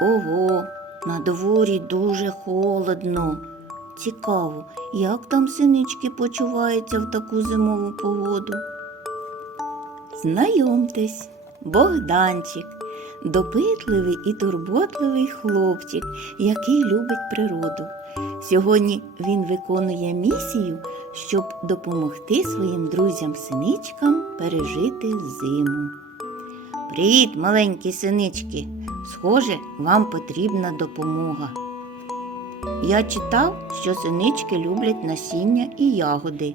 Ого, на дворі дуже холодно. Цікаво, як там синички почуваються в таку зимову погоду. Знайомтесь, Богданчик, допитливий і турботливий хлопчик, який любить природу. Сьогодні він виконує місію, щоб допомогти своїм друзям-синичкам пережити зиму. Привіт, маленькі синички! Схоже, вам потрібна допомога. Я читав, що синички люблять насіння і ягоди.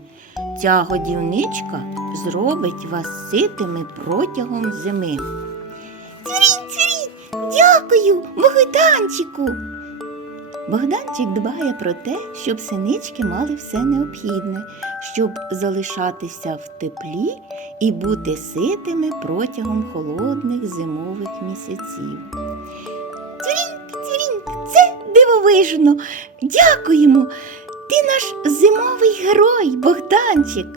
Ця годівничка зробить вас ситими протягом зими. Цвірінь, цвірінь, дякую, Богданчику. Богданчик дбає про те, щоб синички мали все необхідне, щоб залишатися в теплі і бути ситими протягом холодних зимових місяців. Цвіріньк, цвіріньк, це дивовижно. Дякуємо. Ти наш зимовий герой, Богданчик.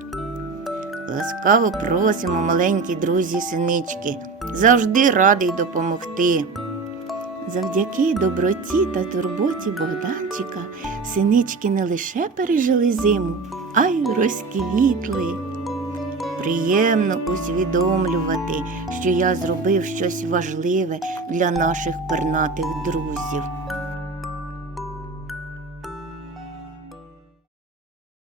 Ласкаво просимо, маленькі друзі синички. Завжди радий допомогти. Завдяки доброті та турботі Богданчика синички не лише пережили зиму, а й розквітли. Приємно усвідомлювати, що я зробив щось важливе для наших пернатих друзів.